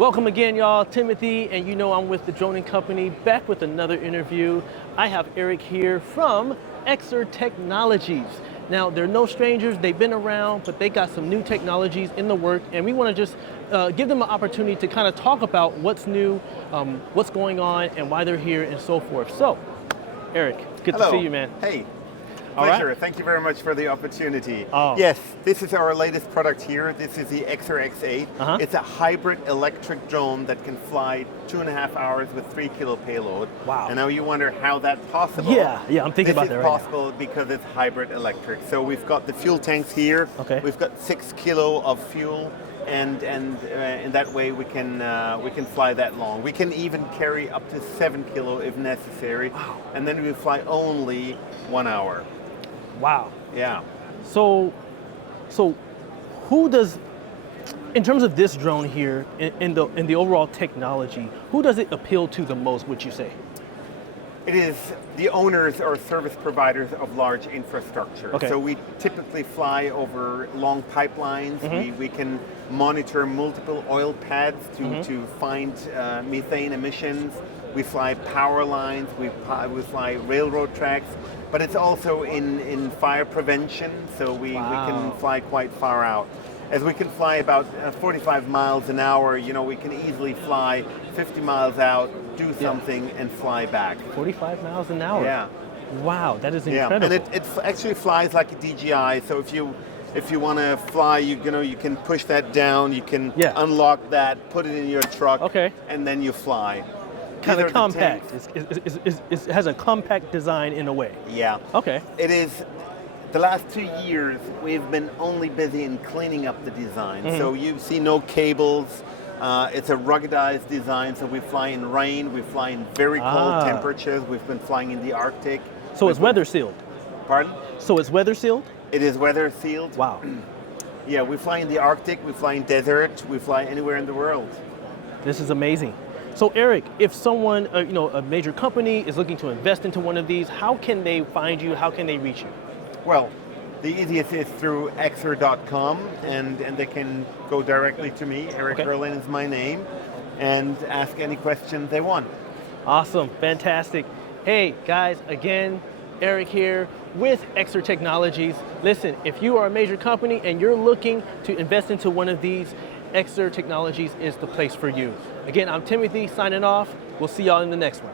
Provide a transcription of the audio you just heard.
Welcome again, y'all. Timothy, and you know I'm with the Droning Company, back with another interview. I have Eric here from XER Technologies. Now, they're no strangers, they've been around, but they got some new technologies in the work, and we want to just give them an opportunity to kind of talk about what's new, what's going on, and why they're here, and so forth. So, Eric, good Hello. to see you, man. Hey, All pleasure. right. Thank you very much for the opportunity. Oh. Yes, this is our latest product here. This is the XER X8. Uh-huh. It's a hybrid electric drone that can fly 2.5 hours with 3 kilo payload. Wow. And now you wonder how that's possible. Yeah, I'm thinking about that right now. This is possible because it's hybrid electric. So we've got the fuel tanks here. Okay. We've got 6 kilo of fuel. And in that way we can fly that long. We can even carry up to 7 kilo if necessary. Wow. And then we fly only 1 hour. Wow. Yeah. So who does, in terms of this drone here, in the overall technology, who does it appeal to the most, would you say? It is the owners or service providers of large infrastructure. Okay. So we typically fly over long pipelines. Mm-hmm. We can monitor multiple oil pads to find methane emissions. We fly power lines, we fly railroad tracks, but it's also in fire prevention, so we can fly quite far out. As we can fly about 45 miles an hour, you know, we can easily fly 50 miles out, do something, and fly back. 45 miles an hour? Yeah. Wow, that is Yeah, incredible. and it actually flies like a DJI, so if you want to fly, you can push that down, you can unlock that, put it in your truck, and then you fly. Kind of compact. It has a compact design in a way. Yeah. Okay. It is. The last 2 years, we've been only busy in cleaning up the design. So you see no cables. It's a ruggedized design, so we fly in rain, we fly in very cold temperatures. We've been flying in the Arctic. So it's weather sealed? Pardon? So it's weather sealed? It is weather sealed. Wow. Yeah, we fly in the Arctic, we fly in desert, we fly anywhere in the world. This is amazing. So Eric, if someone, a major company is looking to invest into one of these, how can they find you? How can they reach you? Well, the easiest is through xer.com, and they can go directly to me. Eric Berlin is my name, and ask any questions they want. Awesome, fantastic. Hey guys, again, Eric here with XER Technologies. Listen, if you are a major company and you're looking to invest into one of these, XER Technologies is the place for you. Again, I'm Timothy signing off. We'll see y'all in the next one.